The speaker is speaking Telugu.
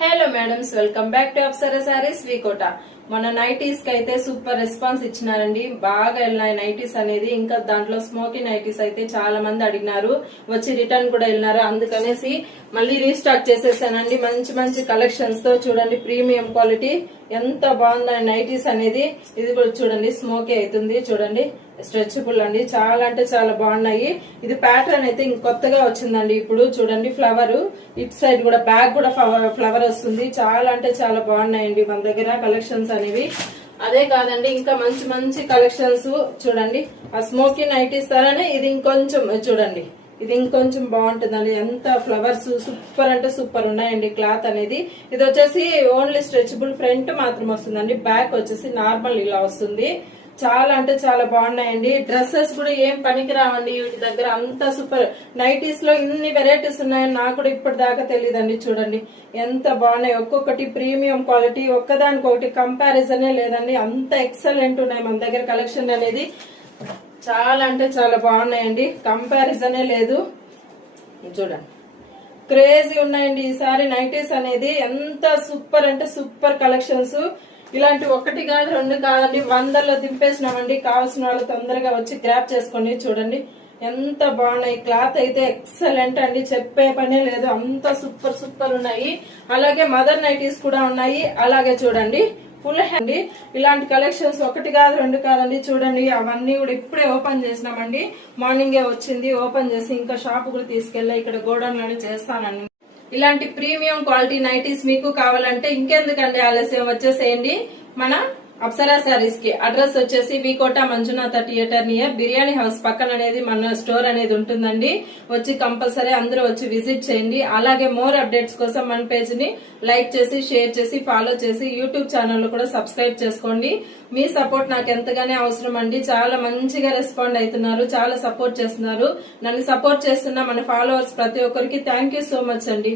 Hello madams, welcome back to Apsara saris V Kota. మన నైటీస్ కి అయితే సూపర్ రెస్పాన్స్ ఇచ్చినారండి. బాగా వెళ్ళినాయి నైటీస్ అనేది. ఇంకా దాంట్లో స్మోకీ నైటీస్ అయితే చాలా మంది అడిగినారు, వచ్చి రిటర్న్ కూడా వెళ్ళినారు. అందుకనేసి మళ్ళీ రీస్టాక్ చేసేసానండి మంచి మంచి కలెక్షన్స్ తో. చూడండి ప్రీమియం క్వాలిటీ ఎంత బాగుందని నైటీస్ అనేది. ఇది కూడా చూడండి స్మోకీ అవుతుంది, చూడండి స్ట్రెచబుల్ అండి. చాలా అంటే చాలా బాగున్నాయి. ఇది ప్యాటర్న్ అయితే ఇంకొత్తగా వచ్చిందండి. ఇప్పుడు చూడండి ఫ్లవర్, ఇటు సైడ్ కూడా బ్యాక్ కూడా ఫ్లవర్ వస్తుంది. చాలా అంటే చాలా బాగున్నాయండి మన దగ్గర కలెక్షన్స్ అనేవి. అదే కాదండి, ఇంకా మంచి మంచి కలెక్షన్స్ చూడండి. ఆ స్మోకీ నైటీస్ తరనే ఇది ఇంకొంచెం చూడండి, ఇది ఇంకొంచెం బాగుంటుందండి. ఎంత ఫ్లవర్స్ సూపర్ అంటే సూపర్ ఉన్నాయండి. క్లాత్ అనేది ఇది వచ్చేసి ఓన్లీ స్ట్రెచబుల్, ఫ్రంట్ మాత్రం వస్తుందండి. బ్యాక్ వచ్చేసి నార్మల్ ఇలా వస్తుంది. చాలా అంటే చాలా బాగున్నాయండి. డ్రెస్సెస్ కూడా ఏం పనికి రావండి వీటి దగ్గర, అంత సూపర్. నైటీస్ లో ఇన్ని వెరైటీస్ ఉన్నాయని నాకు కూడా ఇప్పటిదాకా తెలియదండి. చూడండి ఎంత బాగున్నాయి, ఒక్కొక్కటి ప్రీమియం క్వాలిటీ, ఒక్కదానికొకటి కంపారిజనే లేదండి. అంత ఎక్సలెంట్ ఉన్నాయి మన దగ్గర కలెక్షన్ అనేది. చాలా అంటే చాలా బాగున్నాయండి, కంపారిజనే లేదు. చూడండి క్రేజీ ఉన్నాయండి ఈసారి నైటీస్ అనేది. ఎంత సూపర్ అంటే సూపర్ కలెక్షన్స్. ఇలాంటి ఒకటి కాదు రెండు కాదండి, 100లో దింపేసినామండి. కావాల్సిన వాళ్ళు తొందరగా వచ్చి గ్రాప్ చేసుకోండి. చూడండి ఎంత బాగున్నాయి. క్లాత్ అయితే ఎక్సలెంట్ అండి, చెప్పే పనే లేదు. అంత సూపర్ సూపర్ ఉన్నాయి. అలాగే మదర్ నైటీస్ కూడా ఉన్నాయి. అలాగే చూడండి ఫుల్ హ్యాండ్. ఇలాంటి కలెక్షన్స్ ఒకటి కాదు రెండు కాదండి. చూడండి అవన్నీ కూడా ఇప్పుడే ఓపెన్ చేసినామండి. మార్నింగే వచ్చింది, ఓపెన్ చేసి ఇంకా షాప్ కూడా తీసుకెళ్ళి ఇక్కడ గోడౌన్ లోనే చేస్తానండి. ఇలాంటి ప్రీమియం క్వాలిటీ నైటీస్ మీకు కావాలంటే ఇంకెందుకండి ఆలస్యం, వచ్చేసేయండి మన అప్సరా సారీస్ కి. అడ్రస్ వచ్చేసి V Kota Manjunatha theatre near biryani house పక్కన అనేది మన స్టోర్ అనేది ఉంటుందండి. వచ్చి కంపల్సరీ అందరూ వచ్చి విజిట్ చేయండి. అలాగే మోర్ అప్డేట్స్ కోసం మన పేజ్ ని లైక్ చేసి, షేర్ చేసి, ఫాలో చేసి యూట్యూబ్ ఛానల్ కూడా సబ్స్క్రైబ్ చేసుకోండి. మీ సపోర్ట్ నాకు ఎంతగానే అవసరం అండి. చాలా మంచిగా రెస్పాండ్ అవుతున్నారు, చాలా సపోర్ట్ చేస్తున్నారు. నన్ను సపోర్ట్ చేస్తున్న మన ఫాలోవర్స్ ప్రతి ఒక్కరికి థ్యాంక్ యూ సో మచ్ అండి.